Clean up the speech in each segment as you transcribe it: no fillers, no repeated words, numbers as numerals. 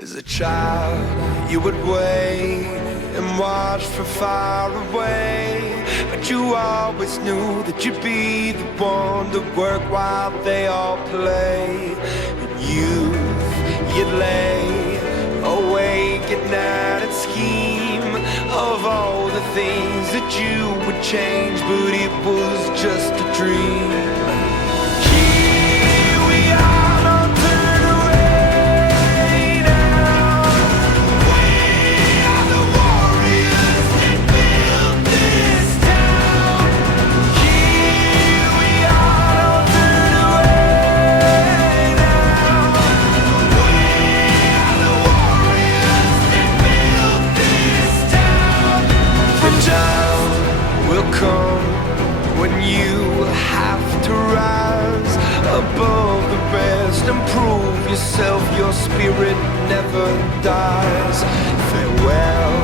As a child, you would wait and watch from far away, but you always knew that you'd be the one to work while they all play. In youth, you'd lay awake at night and scheme of all the things that you would change, but it was just a dream. When you have to rise above the rest and prove yourself, your spirit never dies. Farewell,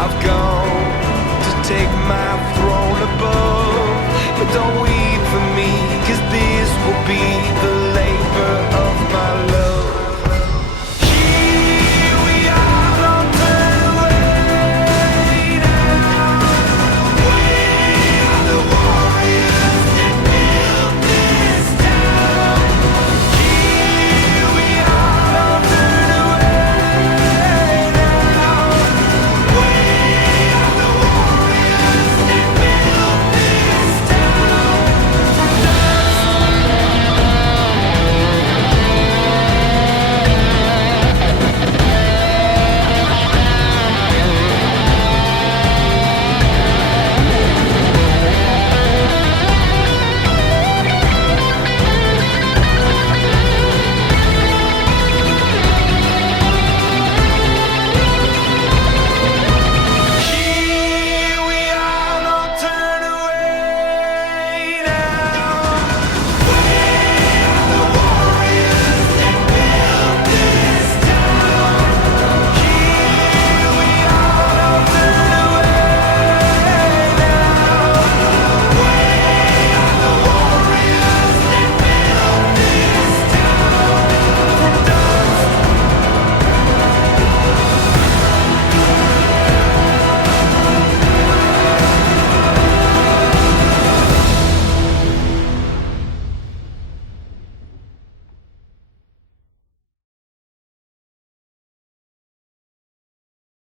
I've gone to take my throne above, but don't weep for me, 'cause this will be the labor of